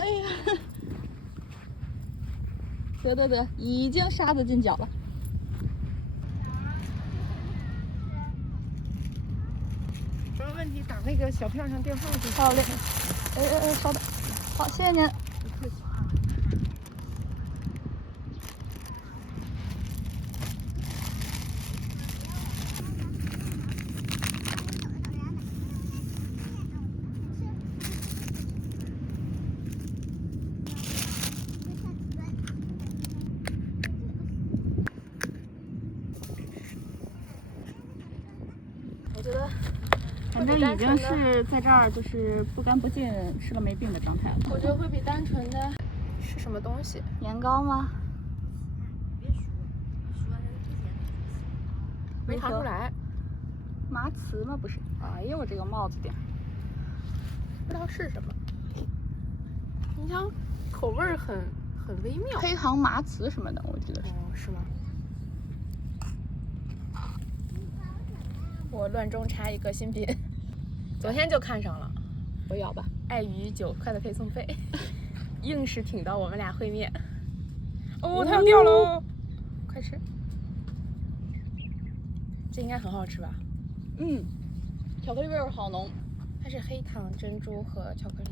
哎呀，得，已经沙子进脚了。什么问题？打那个小票上电话就好嘞。稍等。好，谢谢您。不客气。我觉得，反正已经是在这儿就是不干不净、吃了没病的状态了。我觉得会比单纯的是什么东西？年糕吗？没尝出来。麻糍吗？不是。哎呦，我这个帽子顶。不知道是什么。你像口味很微妙。黑糖麻糍什么的，我记得是。哦，是吗？我乱中插一个新品，昨天就看上了，我咬吧。碍于9块的配送费，硬是挺到我们俩会面。哦，它要掉了哦！快吃，这应该很好吃吧？嗯，巧克力味儿好浓。它是黑糖珍珠和巧克力。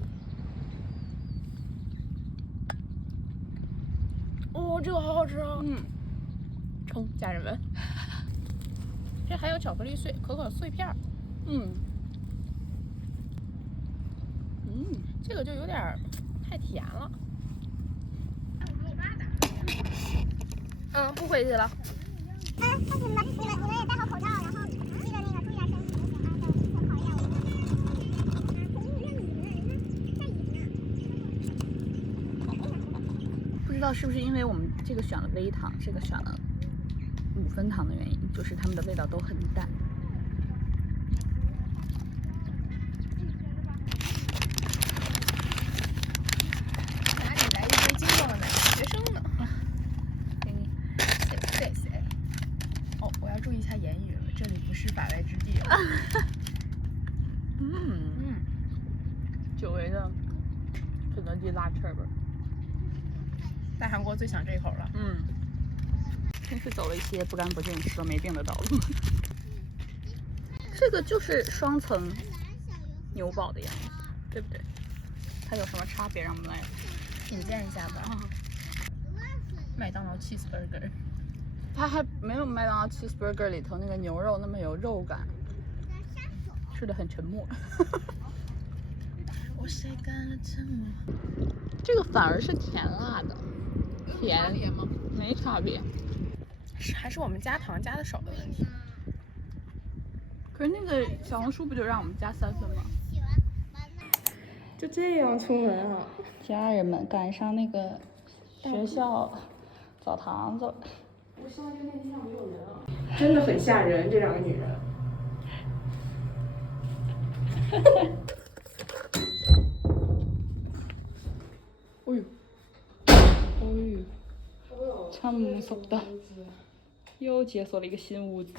哦，这个好好吃啊！冲，家人们！这还有巧克力碎、可可碎片儿。这个就有点太甜了。不回去了。但是你们也戴好口罩，然后记得那个注意点身体就行了，就考一下我们。不知道是不是因为我们这个选了微糖，这个选了5分糖的原因，就是它们的味道都很淡。哪里来一堆精壮的男学生呢？给你。谢谢。哦，我要注意一下言语了，这里不是法外之地了。久违的肯德基辣翅味儿。在韩国最想这口了。真是走了一些不干不净、吃了没病的道路。这个就是双层牛堡的样子，对不对？它有什么差别？让我们来品鉴一下吧。麦当劳 cheeseburger， 它还没有麦当劳 cheeseburger 里头那个牛肉那么有肉感，吃的很沉默。我晒干了沉默。这个反而是甜辣的，甜差别吗？没差别，还是我们加糖加的少的问题。可是那个小红书不就让我们加3分吗？就这样出门啊？家人们赶上那个学校澡堂子了。我希望这个电梯上没有人啊！真的很吓人，这2个女人。참 무섭다.又解锁了一个新屋子。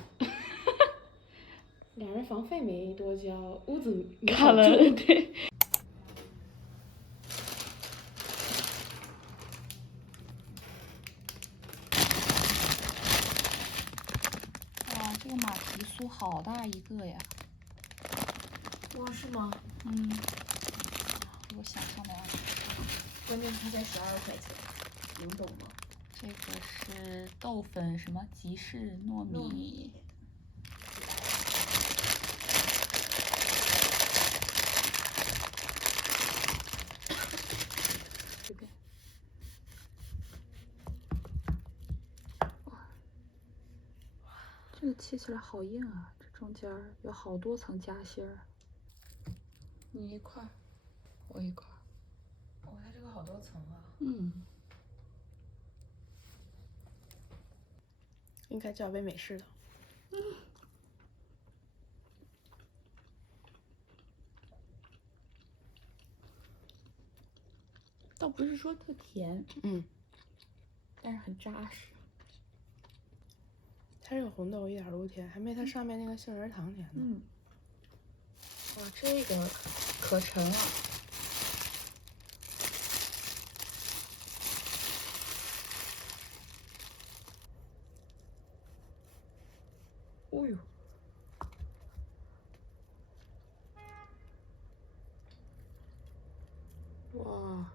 2人房费没多交，屋子没看了，对。哇，这个马蹄酥好大一个呀！哇，是吗？比我想象的要大。关键是它才12块钱，能懂吗？这个是豆粉什么吉士糯米。这边。哇，这个切起来好硬啊！这中间有好多层夹心儿。你1块，我1块。哦，它这个好多层啊。应该叫杯美式的。倒不是说特甜，但是很扎实。它这个红豆一点都不甜，还没它上面那个杏仁糖甜呢。哇，这个可沉了。哇，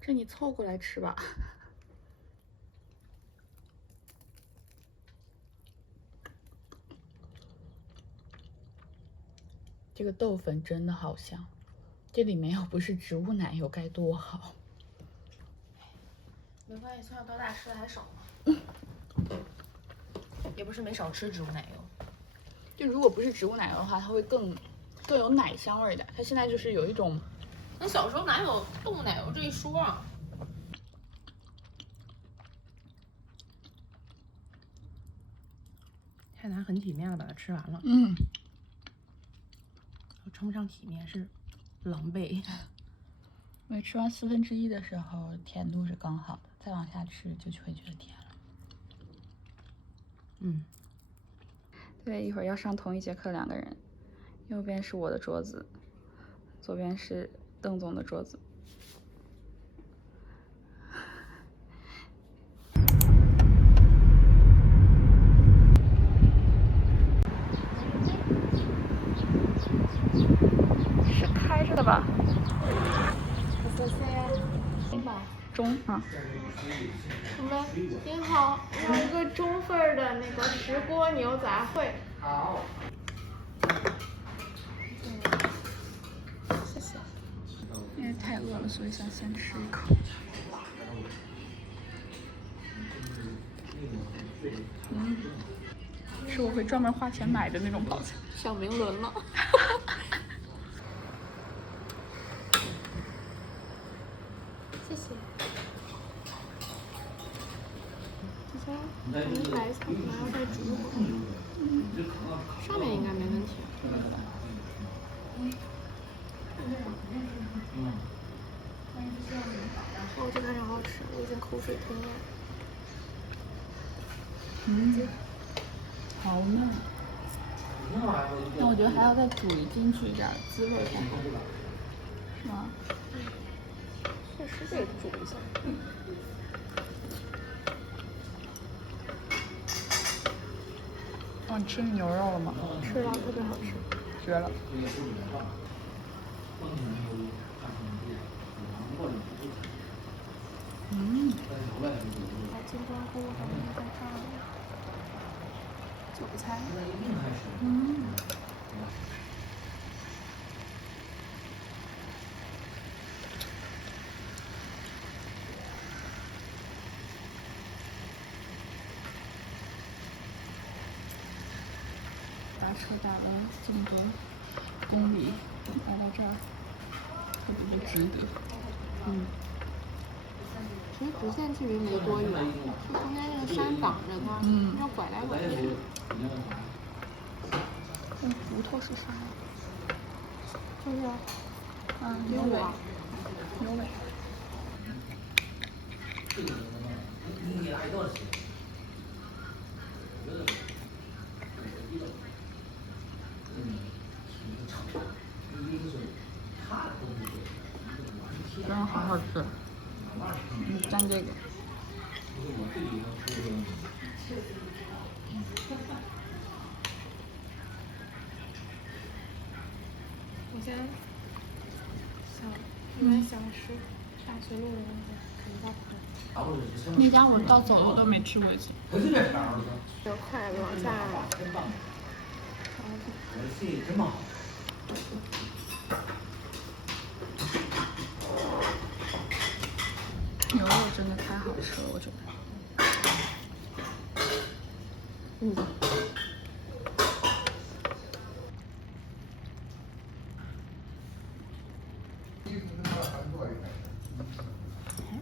这你凑过来吃吧。这个豆粉真的好香，这里面要不是植物奶油该多好。没关系，从小到大吃的还少也不是没少吃植物奶油。就如果不是植物奶油的话，它会更有奶香味的。它现在就是有一种，那小时候哪有动物奶油这一说啊？太难很体面了，把它吃完了。称不上体面，是狼狈。因为吃完1/4的时候，甜度是刚好的，再往下吃就会觉得甜了。对，一会儿要上同一节课2个人，右边是我的桌子，左边是邓总的桌子。是开着的吧？中啊。我们您好，要一个中份的那个石锅牛杂烩。好。谢谢。因为太饿了，所以想先吃一口。是我会专门花钱买的那种泡菜。小明轮了。谢谢。这家我们白菜可能要再煮一会儿，上面应该没问题。哦，这个很好吃，我已经口水吞了。好嫩。但我觉得还要再煮进去一点滋味才好，是吗？确实得煮一下。哦，你吃牛肉了吗？吃了，特别好吃，绝了。把金针菇和那个炸韭菜。打车打了这么多公里来到这儿，特别的值得。其实直线距离没多远，就中间那个山挡着它，要拐来拐去。骨头是啥呀？就是牛尾。牛尾。真的好好吃。蘸这个。我先原来想吃大学路的那个肯德基。那家我到走路都没吃过一次。要快往下。牛肉真的太好吃了，我觉得。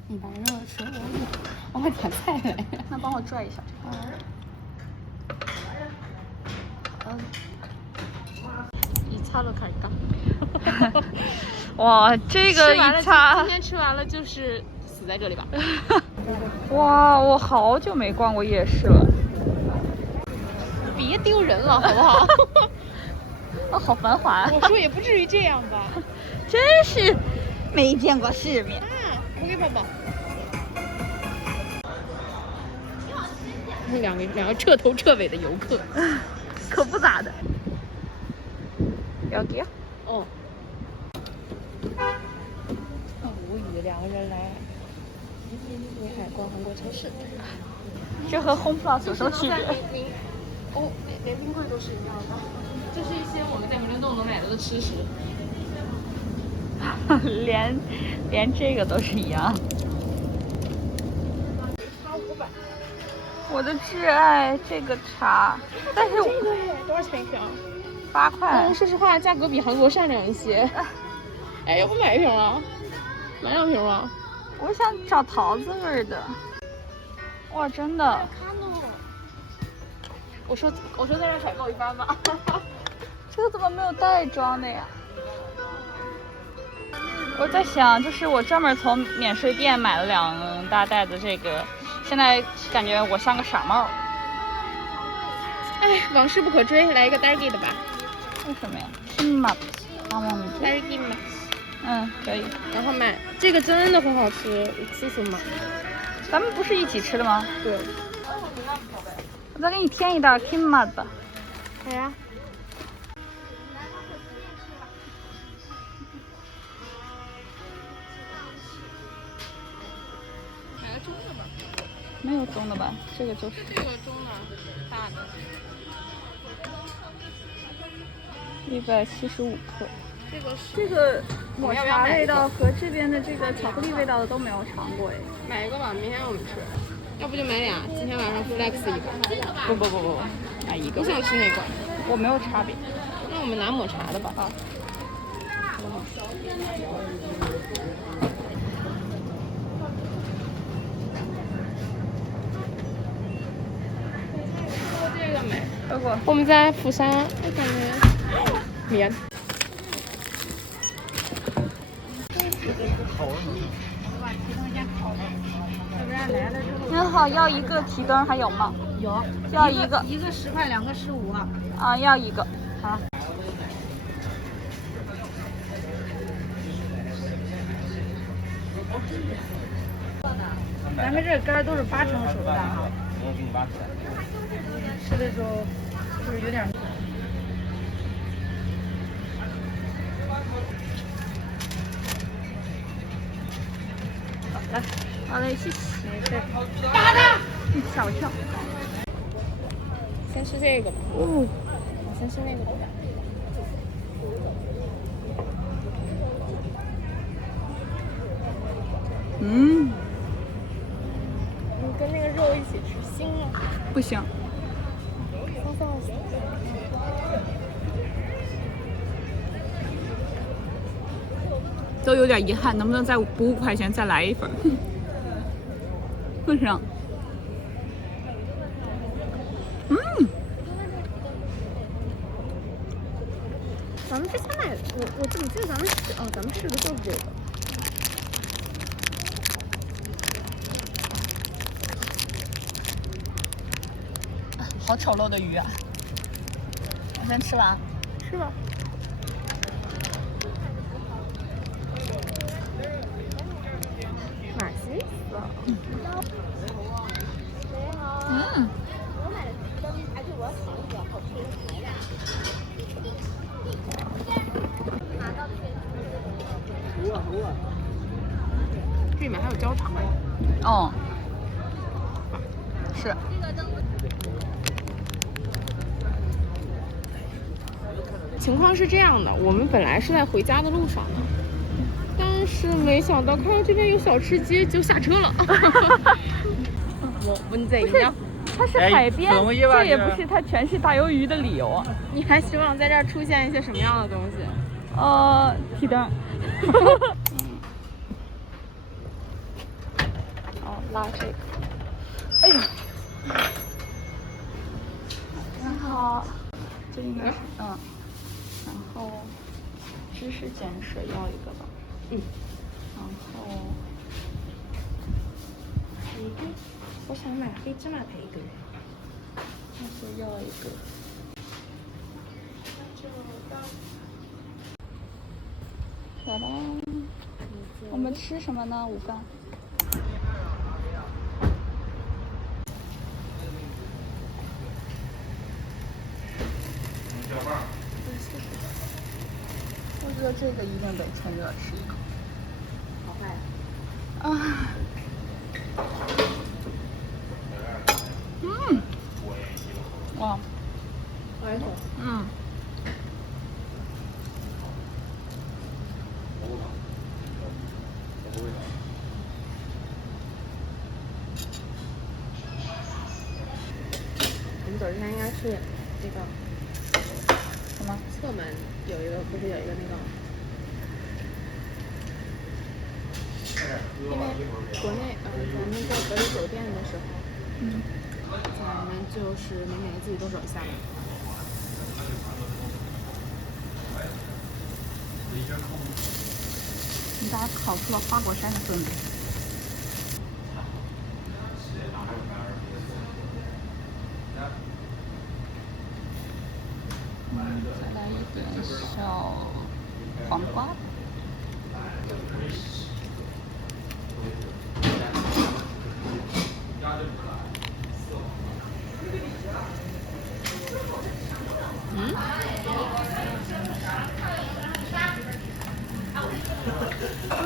你把肉吃了，我会点菜来。那帮我拽一下。一擦都开始干。哇，这个一擦，今天吃完了就是死在这里吧。哇，我好久没逛过夜市了。别丢人了，好不好？哦，好繁华。我说也不至于这样吧。真是没见过世面。我给宝宝。两个彻头彻尾的游客，可不咋的。要给？哦。哦， 2个人来滨海逛韩国超市。这和 Home Plus 有什么区别？连冰柜都是一样的。这是一些我们在民生洞能买到的吃食。连这个都是一样。我的挚爱这个茶，但是这个多少钱一瓶？8块。说实话，价格比韩国善良一些。哎，要不买一瓶啊？买2瓶吗？我想找桃子味儿的。哇，真的。我说在这采购一番吧。这个怎么没有袋装的呀？我在想，就是我专门从免税店买了2大袋子这个，现在感觉我像个傻帽。哎，往事不可追，来一个 Darky 的吧。为什么呀？Kimmat， Darky 嘛。嗯，可以。然后买这个真的很好吃，试试吗？咱们不是一起吃的吗？对。我再给你添一袋 Kimmat 吧。好呀。买个中的吧。没有中的吧？这个就是。这个中的，大的。175克。这个抹茶味道和这边的这个巧克力味道的都没有尝过哎。买一个吧，明天我们吃。要不就买俩，今天晚上 flex 一个。不，买一个。我想吃哪个？我没有差别。那我们拿抹茶的吧。啊。这个没喝过。我们在釜山，我感觉棉。您好，要一个提灯还有吗？有，要一个10块，2个15。啊，要一个。好。咱们这干都是8成熟的哈。我给你挖出来。吃的时候就是有点。好嘞，谢谢。没事。你瞧瞧。先吃这个吧。哦。我先吃那个吧。嗯。你跟那个肉一起吃，腥吗？不行。都有点遗憾，能不能再补5块钱再来一份？为啥？咱们之前买，我怎么记得咱们试的就是这个。好丑陋的鱼啊！我先吃完。吃吧。马西斯。嗯。这里面还有焦糖。哦。是。情况是这样的，我们本来是在回家的路上的，但是没想到看到这边有小吃街就下车了。我问怎样？它是海边，这也不是它全是大鱿鱼的理由啊。你还希望在这儿出现一些什么样的东西？提灯。哦，拉这个。哎呀。你好。这应该是然后芝士碱水要一个吧。然后我想买黑芝麻培根。那就要一个。来吧，我们吃什么呢？午饭。我觉得这个一定得趁热吃一口。好快。啊，嗯，哇，来一口。嗯，我们走之前应该是那个什么？侧门有一个，不是有一个那个，因为国内咱们在隔离酒店的时候，咱们就是每个自己动手下的。你家烤出了花果山的氛围。再来一个小黄瓜。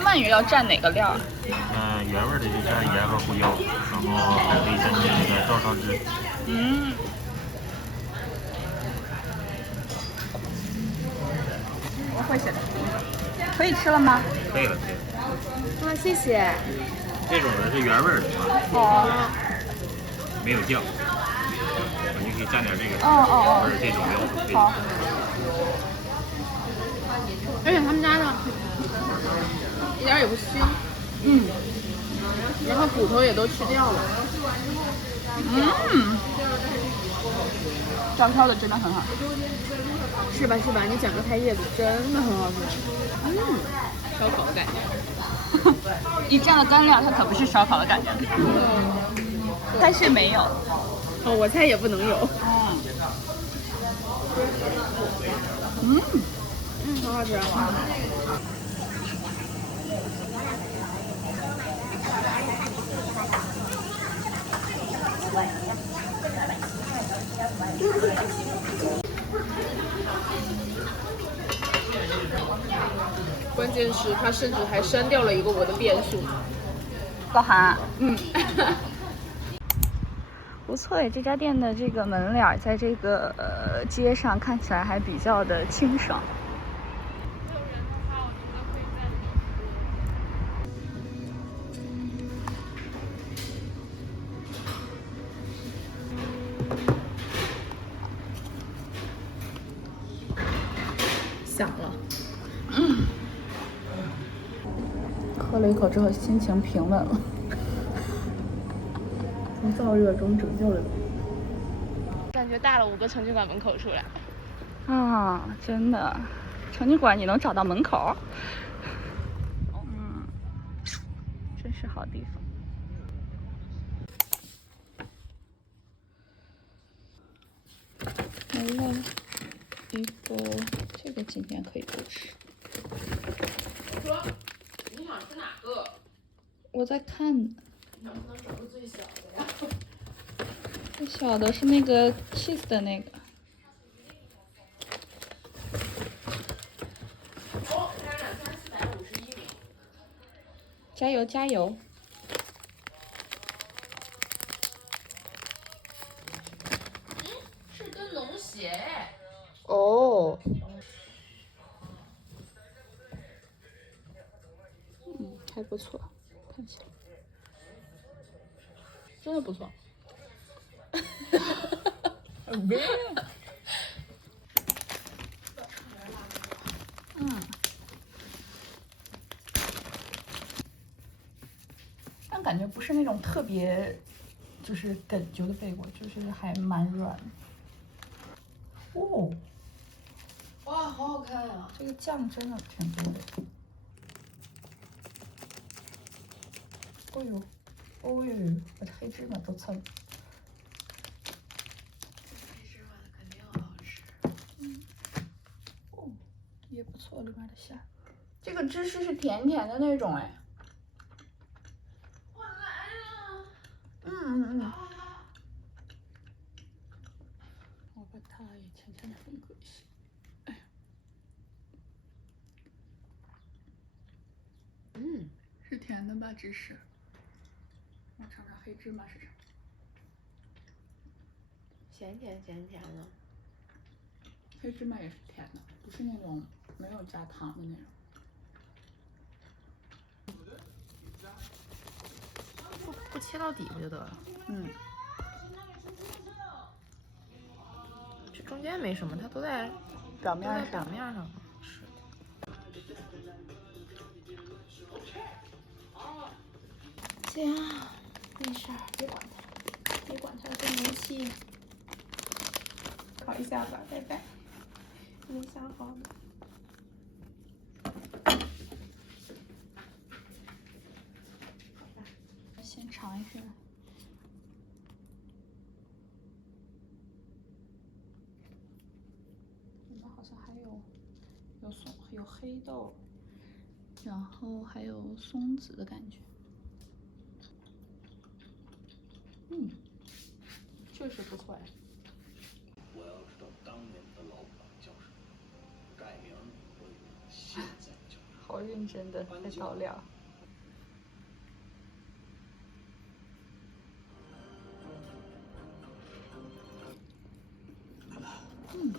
鳗鱼要蘸哪个料？原味的就蘸盐和胡椒，然后还可以蘸那个照烧汁。嗯。我会写的。可以吃了吗？可以了，可以了。哇，谢谢。这种的是原味的啊，哦。没有酱，你可以蘸点这个，或者这种料。好。而且他们家的一点也不腥，然后骨头也都去掉了。照烧的真的很好，是吧？是吧？你整个菜叶子真的很好吃，烧烤的感觉。一蘸了干料，它可不是烧烤的感觉，但是没有。哦，我猜也不能有。很好吃。关键是他甚至还删掉了一个我的变数，包含不错诶，这家店的这个门脸在这个街上看起来还比较的清爽。响了。喝了一口之后，心情平稳了，从燥热中拯救了我。感觉大了5个成均馆门口出来。啊，真的，成均馆你能找到门口？真是好地方。来了一个，这个今天可以不吃。说，你想吃哪个？我在看呢。你能不能找个最小的呀？最小的是那个 cheese 的那个。哦，它2451名。加油加油！是跟农协。哦。还不错，看起来真的不错。但感觉不是那种特别就是哏啾的贝果，就是还蛮软的。哦，哇，好好看啊！这个酱真的挺多的。哦呦，哦呦，我的黑芝麻都蹭了。黑芝麻的肯定好吃。哦，也不错，里面的馅。这个芝士是甜甜的那种哎。我来了。我把它也浅浅的分割一下。是甜甜的吧，芝士。我尝尝黑芝麻是啥。咸甜的。黑芝麻也是甜的，不是那种没有加糖的那种。不切到底不就得了？嗯。这中间没什么，它都在表面上。表面上。是。行，没事儿，别管它，别管它，更年期。考一下吧，拜拜。没想好呢。先尝一下。里面好像还有黑豆，然后还有松子的感觉。嗯，确实不错呀。我要知道当年的老板叫什么，改名我以为现在叫什么。好认真的在倒料。嗯。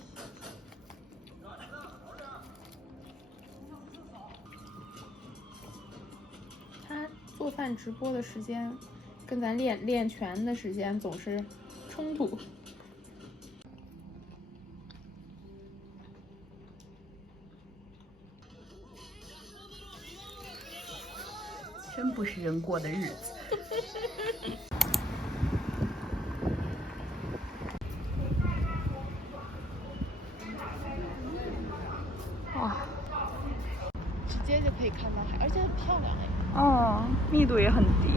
他做饭直播的时间，跟咱练拳的时间总是冲突。真不是人过的日子。哇，直接就可以看到海，而且很漂亮哎。哦，密度也很低。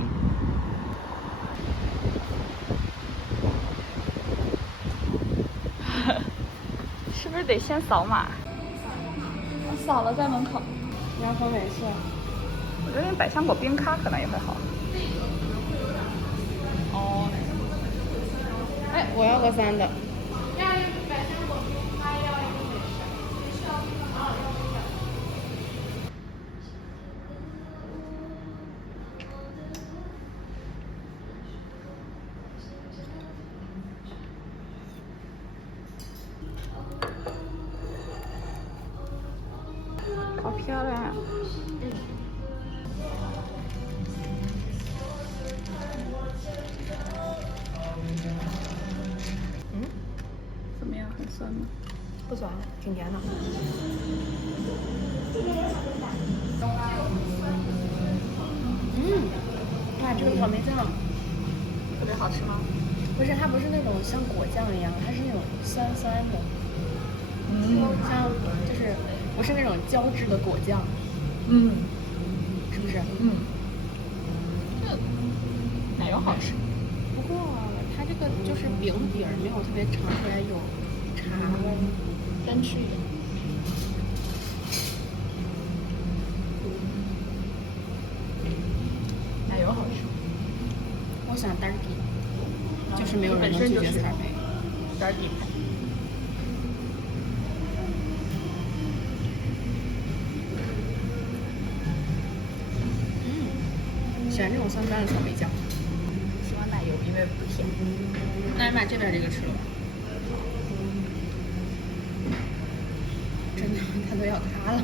是不是得先扫码？我扫了在门口。你要说哪次？我觉得那百香果冰咖可能也会好。哦。哎，我要个3的。要一个百香果冰咖，要一个美式。好漂亮呀！嗯，怎么样？很酸吗？不酸，挺甜的。哇，这个草莓酱特别好吃吗？不是，它不是那种像果酱一样，它是那种酸酸的，像就是不是那种胶质的果酱，是不是？奶油好吃。不过它这个就是饼底儿没有特别尝出来有茶味，单吃一点。奶油好吃。我喜欢单底，就是没有人能拒绝彩培。单底派。喜欢这种酸酸的草莓酱。喜欢奶油，因为不甜。那你把这边这个吃了吧。真的，它都要塌了。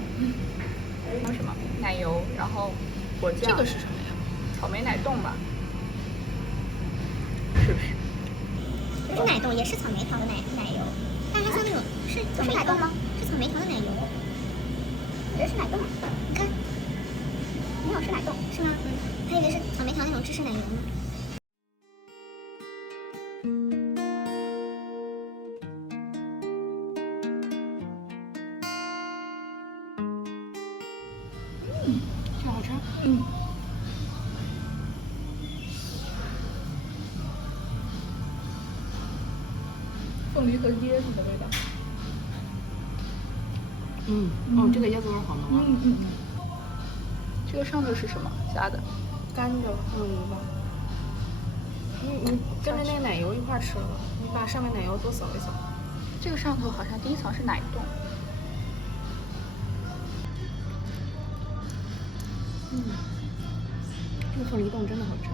还有什么？奶油，然后果酱。这个是什么呀？草莓奶冻吧？是不是？不是奶冻，也是草莓糖的奶油，但是它像那种是奶冻吗？是草莓糖的奶油，我觉得是奶冻。你看，没有是奶冻是吗？还以为是草莓糖那种芝士奶油呢。这个好吃。凤梨和椰子的味道。这个椰子味好浓啊。这个上头是什么加的？干的凤梨吧。你跟着那个奶油一块吃了，你把上面奶油多扫一扫。这个上头好像第一层是奶冻。那个凤梨冻真的好吃。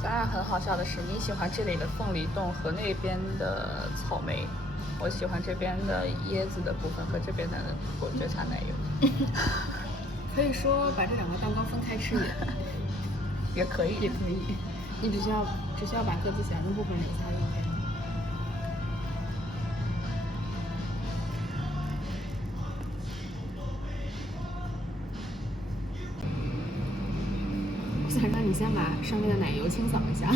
咱俩很好笑的是，你喜欢这里的凤梨冻和那边的草莓，我喜欢这边的椰子的部分和这边的果汁茶奶油。可以说把这2个蛋糕分开吃也可以，也可以。你只需要把各自喜欢的部分留下就 OK 了。我想让你先把上面的奶油清扫一下。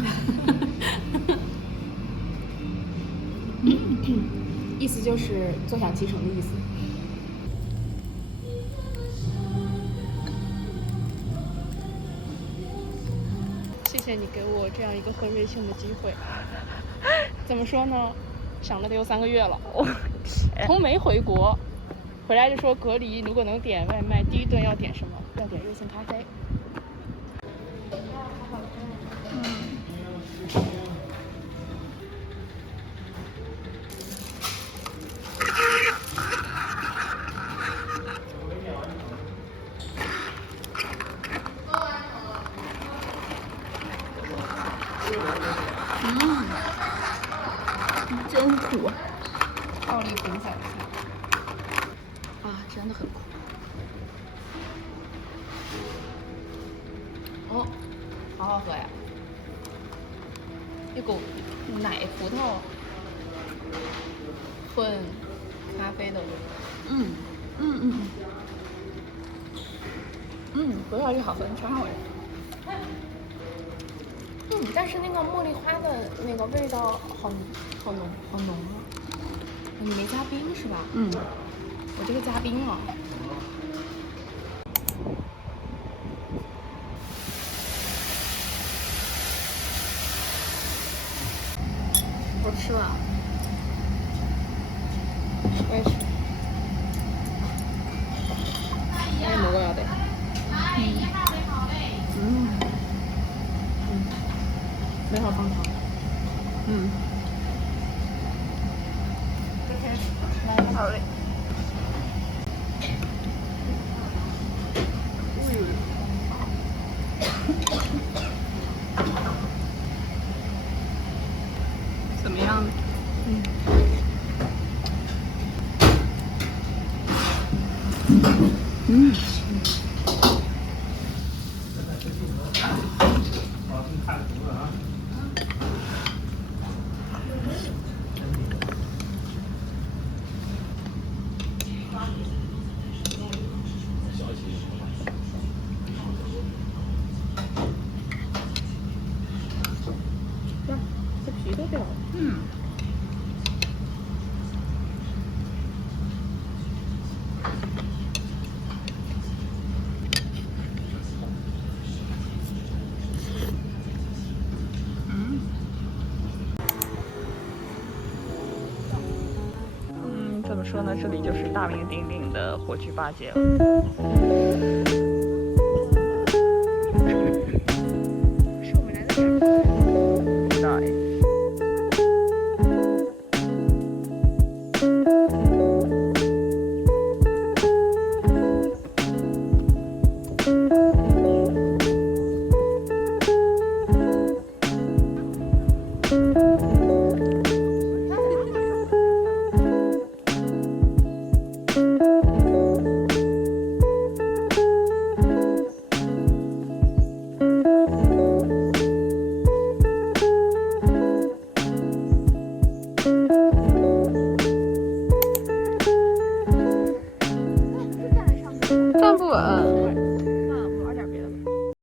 意思就是坐享其成的意思。谢谢你给我这样一个喝瑞幸的机会。怎么说呢？想了得有3个月了。从没回国，回来就说隔离，如果能点外卖，第一顿要点什么？要点瑞幸咖啡。真苦暴力粉彩啊，真的很苦。哦，好好喝呀！一股奶葡萄混咖啡的味道。葡萄酒好喝，超好闻。但是那个茉莉花的那个味道好浓啊！你没加冰是吧？我这个加冰了。我吃了。我也是。还有蘑菇要得。没好放糖。好嘞。怎么样？这皮都掉了。怎么说呢？这里就是大名鼎鼎的火炬八节了。